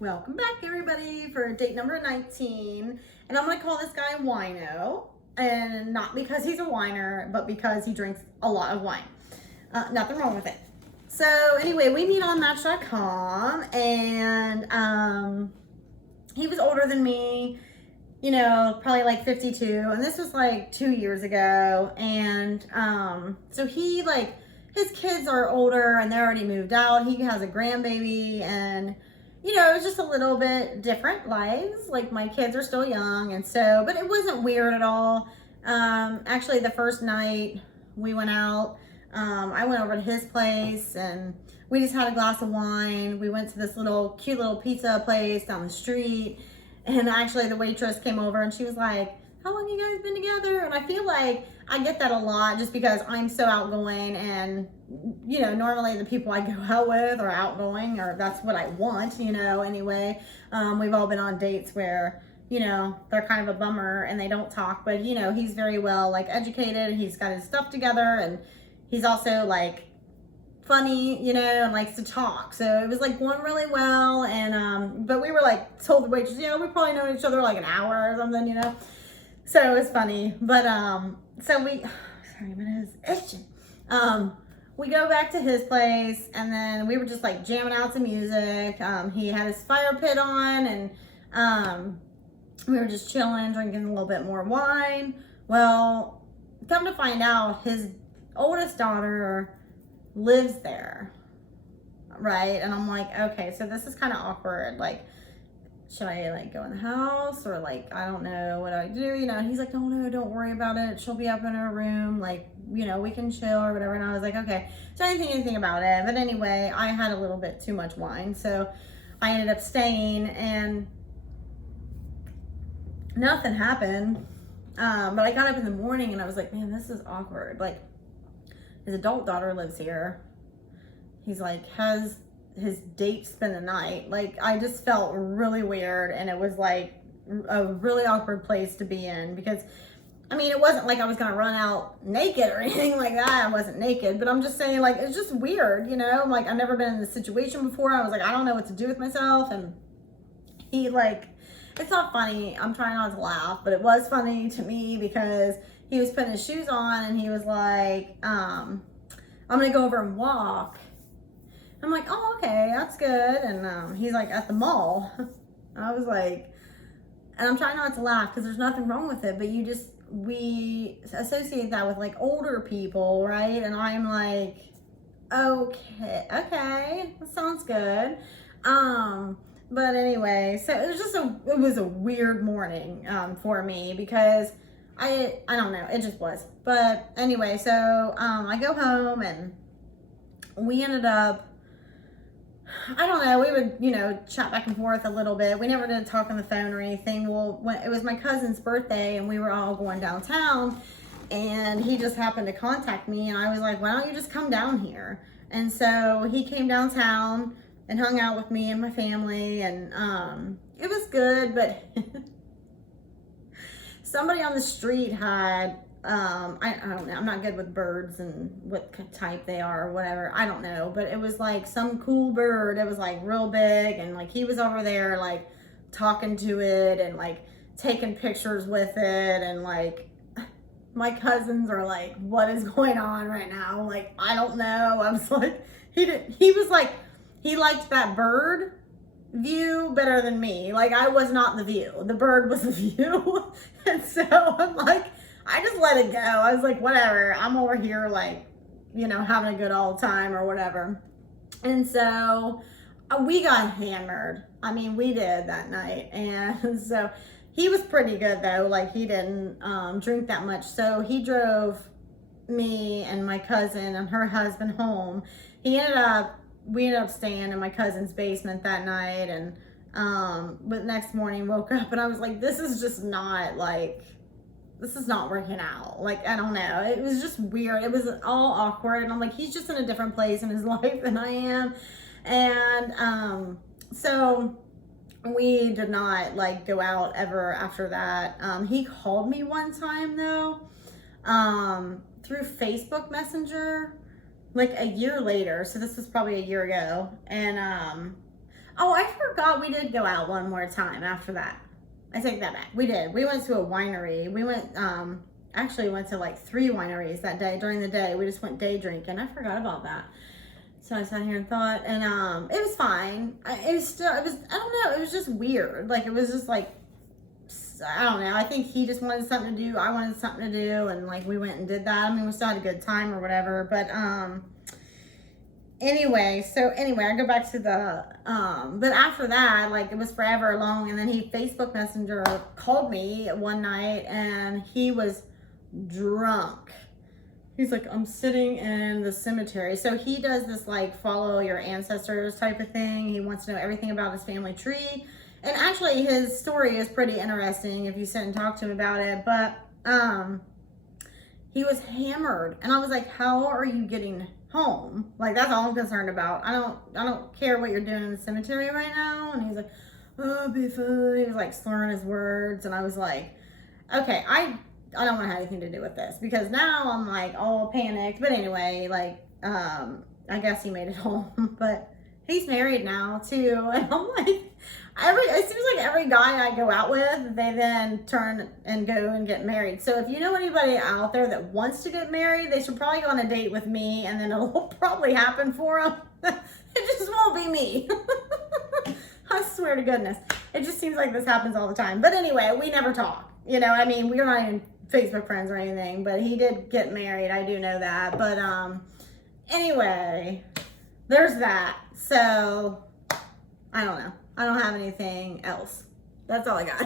Welcome back, everybody, for date number 19. And I'm going to call this guy Wino. And not because he's a whiner, but because he drinks a lot of wine. Nothing wrong with it. So, anyway, we meet on Match.com. And he was older than me, you know, probably like 52. And this was like 2 years ago. And so he, like, his kids are older and they're already moved out. He has a grandbaby and you know, it was just a little bit different lives. Like my kids are still young and so, but it wasn't weird at all. Actually the first night we went out, I went over to his place and we just had a glass of wine. We went to this cute little pizza place down the street. And actually the waitress came over and she was like, how long you guys been together? And I feel like I get that a lot just because I'm so outgoing and you know, normally the people I go out with are outgoing or that's what I want, you know, anyway. We've all been on dates where, you know, they're kind of a bummer and they don't talk, but you know, he's very well like educated. He's got his stuff together and he's also like funny, you know, and likes to talk. So it was like going really well. And, but we were like told the waitress, you know, we probably known each other like an hour or something, you know. So it was funny. But, so we, sorry, my nose is itching. We go back to his place and then we were just like jamming out to music. He had his fire pit on and we were just chilling, drinking a little bit more wine. Well, come to find out, his oldest daughter lives there, right? And I'm like, okay, so this is kind of awkward. Like, should I like go in the house or like, I don't know, what do I do? You know, and he's like, no, don't worry about it. She'll be up in her room. Like, you know, we can chill or whatever. And I was like, okay. So I didn't think anything about it. But anyway, I had a little bit too much wine. So I ended up staying and nothing happened. But I got up in the morning and I was like, man, this is awkward. Like, his adult daughter lives here. He's like, has his date spend the night. Like, I just felt really weird and it was like a really awkward place to be in because I mean, it wasn't like I was gonna run out naked or anything like that. I wasn't naked, but I'm just saying like, it's just weird, you know, like I've never been in this situation before. I was like, I don't know what to do with myself. And he like, it's not funny. I'm trying not to laugh, but it was funny to me because he was putting his shoes on and he was like, I'm gonna go over and walk. I'm like, oh, okay, that's good. And he's like, at the mall. I was like, and I'm trying not to laugh because there's nothing wrong with it, but we associate that with like older people, right? And I'm like, okay, that sounds good. But anyway, so it was a weird morning for me because I don't know, it just was. But anyway, so I go home and we ended up, I don't know, we would, you know, chat back and forth a little bit. We never did talk on the phone or anything. Well, when it was my cousin's birthday and we were all going downtown and he just happened to contact me and I was like, why don't you just come down here? And so he came downtown and hung out with me and my family and it was good, but somebody on the street had I don't know, I'm not good with birds and what type they are or whatever, I don't know, but it was like some cool bird. It was like real big and like he was over there like talking to it and like taking pictures with it and like my cousins are like, what is going on right now? Like, I don't know. I was like, he was like, he liked that bird view better than me. Like, I was not the view. The bird was the view. And so I'm like, I just let it go. I was like, whatever. I'm over here like, you know, having a good old time or whatever. And so we got hammered. I mean, we did that night. And so he was pretty good though. Like he didn't drink that much. So he drove me and my cousin and her husband home. We ended up staying in my cousin's basement that night. And but next morning woke up and I was like, this is not working out. Like, I don't know. It was just weird. It was all awkward. And I'm like, he's just in a different place in his life than I am. And so we did not like go out ever after that. He called me one time though, through Facebook Messenger, like a year later. So this was probably a year ago. And Oh, I forgot we did go out one more time after that. I take that back. We did. We went to a winery. We went, actually went to like 3 wineries that day during the day. We just went day drinking. I forgot about that. So I sat here and thought, and it was fine. It was still, it was, I don't know, it was just weird. Like, it was just like, I don't know. I think he just wanted something to do. I wanted something to do, and like we went and did that. I mean, we still had a good time or whatever. But anyway, I go back to the but after that, like, it was forever long, and then he Facebook Messenger called me one night, and he was drunk. He's like, I'm sitting in the cemetery. So he does this like follow your ancestors type of thing. He wants to know everything about his family tree. And actually his story is pretty interesting if you sit and talk to him about it. But he was hammered. And I was like, how are you getting home? Like, that's all I'm concerned about. I don't care what you're doing in the cemetery right now. And he's like, oh, I'll be fine. He was like slurring his words. And I was like, okay, I don't want to have anything to do with this, because now I'm like all panicked. But anyway, like, I guess he made it home, but he's married now too. And I'm like, it seems like every guy I go out with, they then turn and go and get married. So if you know anybody out there that wants to get married, they should probably go on a date with me, and then it'll probably happen for them. It just won't be me. I swear to goodness. It just seems like this happens all the time. But anyway, we never talk. You know, I mean, we're not even Facebook friends or anything, but he did get married. I do know that. But anyway, there's that. So I don't know. I don't have anything else. That's all I got.